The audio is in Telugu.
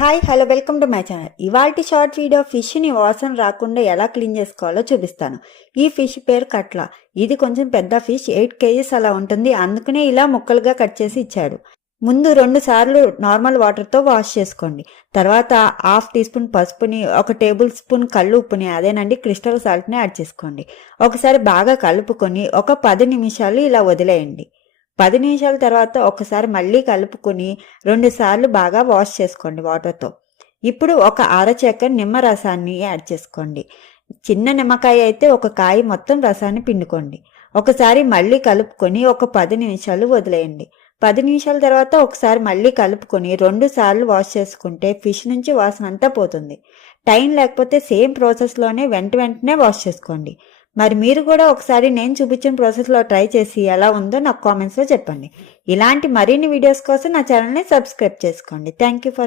Hi hello welcome to my channel. ఇవాల్టి షార్ట్ వీడియో ఫిష్ని వాసన రాకుండా ఎలా క్లీన్ చేసుకోవాలో చూపిస్తాను. ఈ ఫిష్ పేరు కట్ల. ఇది కొంచెం పెద్ద ఫిష్, 8 kgs అలా ఉంటుంది. అందుకనే ఇలా ముక్కలుగా కట్ చేసి ఇచ్చాడు. ముందు 2 సార్లు నార్మల్ వాటర్తో వాష్ చేసుకోండి. తర్వాత హాఫ్ టీ స్పూన్ పసుపుని, 1 టేబుల్ స్పూన్ కళ్ళు ఉప్పుని, అదేనండి క్రిస్టల్ సాల్ట్ని యాడ్ చేసుకోండి. ఒకసారి బాగా కలుపుకొని ఒక 10 నిమిషాలు ఇలా వదిలేయండి. 10 నిమిషాల తర్వాత ఒకసారి మళ్ళీ కలుపుకొని 2 సార్లు బాగా వాష్ చేసుకోండి వాటర్తో. ఇప్పుడు ఒక అరచెక్క నిమ్మ రసాన్ని యాడ్ చేసుకోండి. చిన్న నిమ్మకాయ అయితే ఒక కాయ మొత్తం రసాన్ని పిండుకోండి. ఒకసారి మళ్ళీ కలుపుకొని ఒక 10 నిమిషాలు వదిలేయండి. 10 నిమిషాల తర్వాత ఒకసారి మళ్ళీ కలుపుకొని 2 సార్లు వాష్ చేసుకుంటే ఫిష్ నుంచి వాసన అంతా పోతుంది. టైం లేకపోతే సేమ్ ప్రాసెస్లోనే వెంటనే వాష్ చేసుకోండి. మరి మీరు కూడా ఒకసారి నేను చూపించిన ప్రాసెస్లో ట్రై చేసి ఎలా ఉందో నాకు కామెంట్స్లో చెప్పండి. ఇలాంటి మరిన్ని వీడియోస్ కోసం నా ఛానల్ని సబ్స్క్రైబ్ చేసుకోండి. Thank you for